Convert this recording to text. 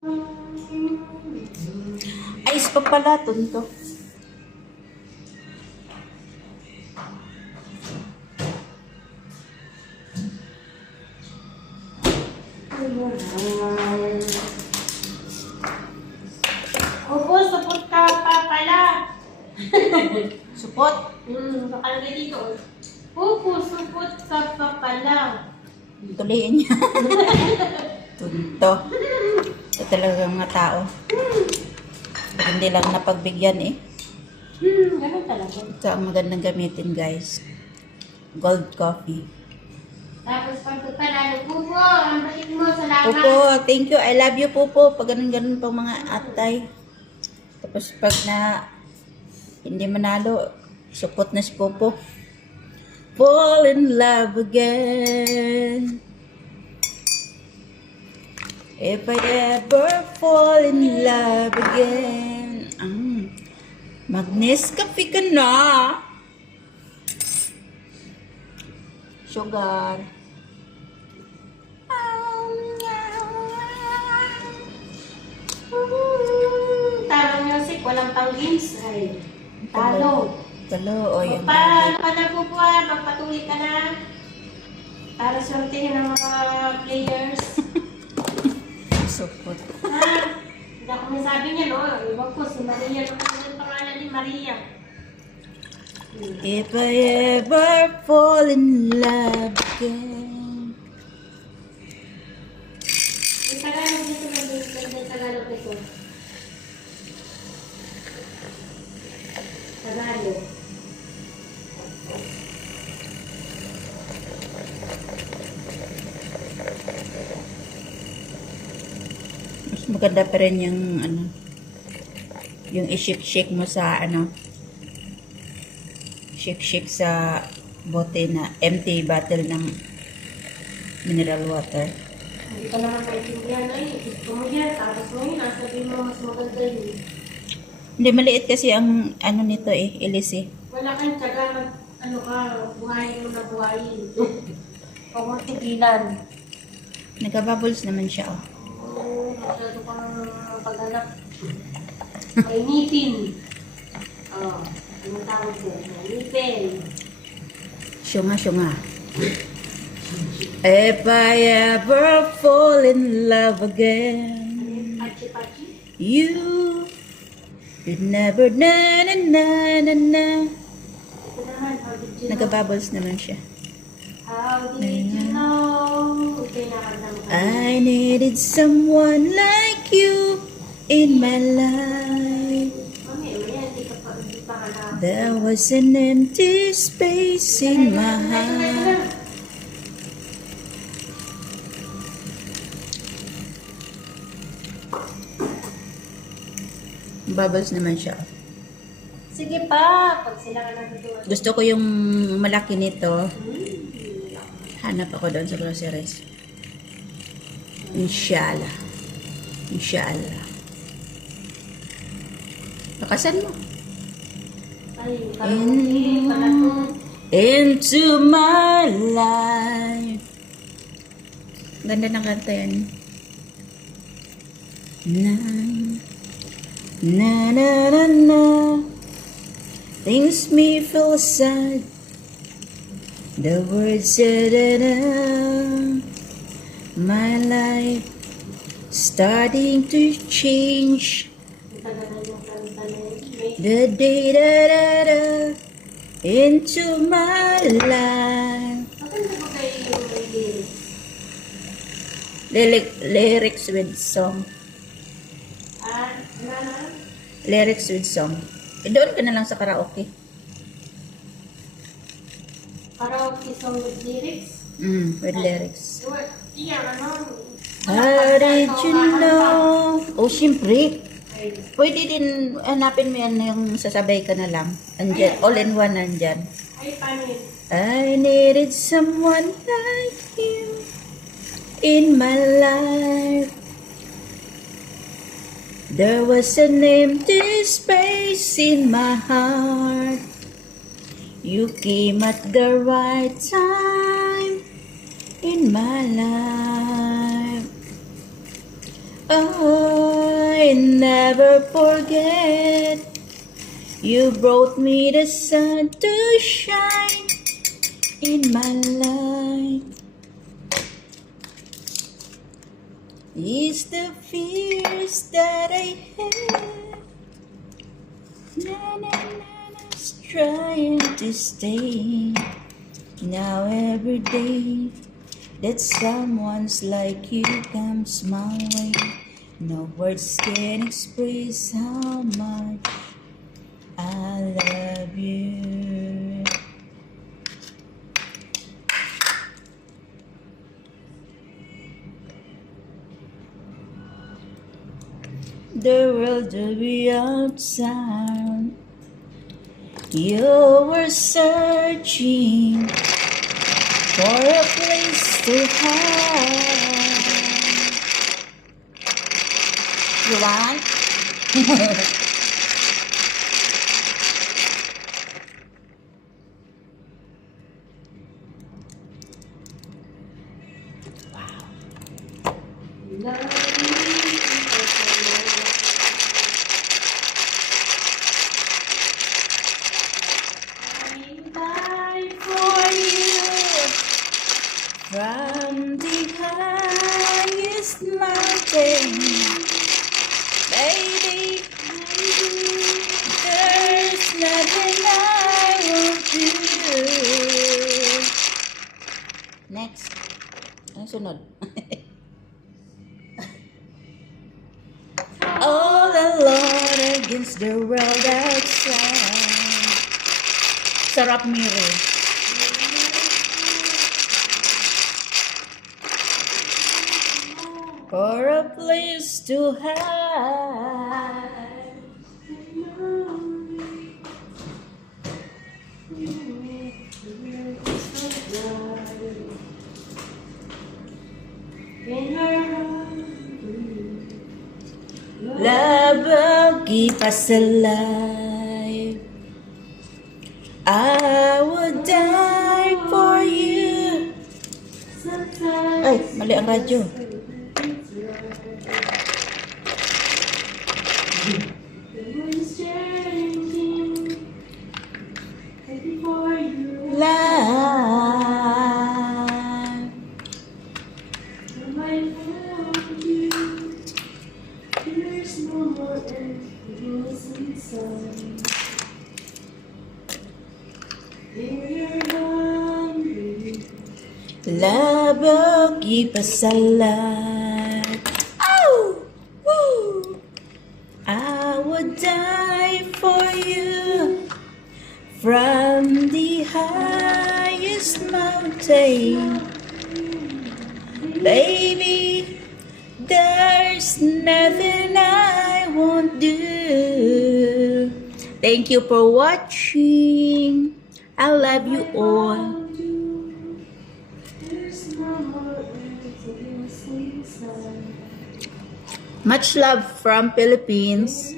Ayos pa pala, tunto. Opo, supot ka pa pala. Supot. Nakalagay dito. Opo, supot ka pa pala. Tuliin niya. Tunto. Ito talaga mga tao. Pag hindi lang napagbigyan eh. Ganun talaga. Ito ang magandang gamitin, guys. Gold coffee. Tapos pag panalo, Pupo, ang bait mo, salamat. Pupo, thank you. I love you, Pupo. Pag ganun-ganun pang mga atay. Tapos pag na hindi manalo, supot na si Pupo. Fall in love again. If I ever fall in love again. Mag-Nescafe ka na. Sugar. Talo music, walang pang games. Ay, talo. Talo. O, yan. Paano ka na, Pupo, magpatuloy ka na. Para sortihin ng mga players. Supot. Hindi ako masabi niya, no? Iba ko, si Maria. Ano ang pangalan ni Maria? If I ever fall in love again. Yung Tagalog dito, yung Tagalog ito. Tagalog. Mas maganda pa rin yung ano, yung i-shake-shake mo sa ano, shake-shake sa bote na empty bottle ng mineral water. Hindi ka naman maintindihan. Ay, gusto mo yan. Tapos mo yun. Sabihin mo, mas maganda yun. Hindi, maliit kasi ang ano nito eh, ilis eh. Wala kang tsaga. Ano ka, buhayin mo na buhayin. Huwag mo tigilan. Nagka-bubbles naman siya oh. Oo, masyado kang paghanap. Mainitin. Oo. Ano tawag ko? Mainitin. Syunga. If I ever fall in love again, Pachi-pachi. you would never na. Ito naman, how did you know? Nagka-bubbles naman siya. How did you know? Okay, nakagdam ka. I needed someone like you in my life. Mami, hindi pa hanap. There was an empty space in my heart. Bubbles naman siya. Sige pa, pag sila ka natutuwa. Gusto ko yung malaki nito. Hanap ako doon sa groceries. Inshallah. Lakasan mo. Ay, karaoke, palato. Into my life. Ganda ng kanta yan. Na. Things me feel sad. The words said my life starting to change. Tagal yung kanta na yun. The day into my life. Maganda ba kayo yung lyrics? Lyrics with song. Ano? Lyrics with song. Doon ka na lang sa karaoke. Karaoke song with lyrics? With lyrics. Iya, ano? How did you know? Oh, siyempre. Ay, Pwede din, hanapin mo yan yung sasabay ka na lang. Andyan, all in one nandyan. paano yun? I needed someone like you in my life. There was an empty space in my heart. You came at the right time in my life. Oh. I never forget. You brought me the sun to shine in my life. It's the fears that I have. Na na na na's trying to stay. Now every day that someone's like you comes my way, no words can express how much I love you. The world will be outside. You were searching for a place to hide. You want? From the highest mountain, baby, there's nothing I won't do. Next. Ang sunod. All alone against the world outside. Sarap mirror. For a place to hide. Love will keep us alive. I would die for you. Ay, mali ang radyo. Life. Love will keep us alive. Oh, woo. I would die for you from the highest mountain. Baby, there's nothing I won't do. Thank you for watching. I love you all. Much love from Philippines.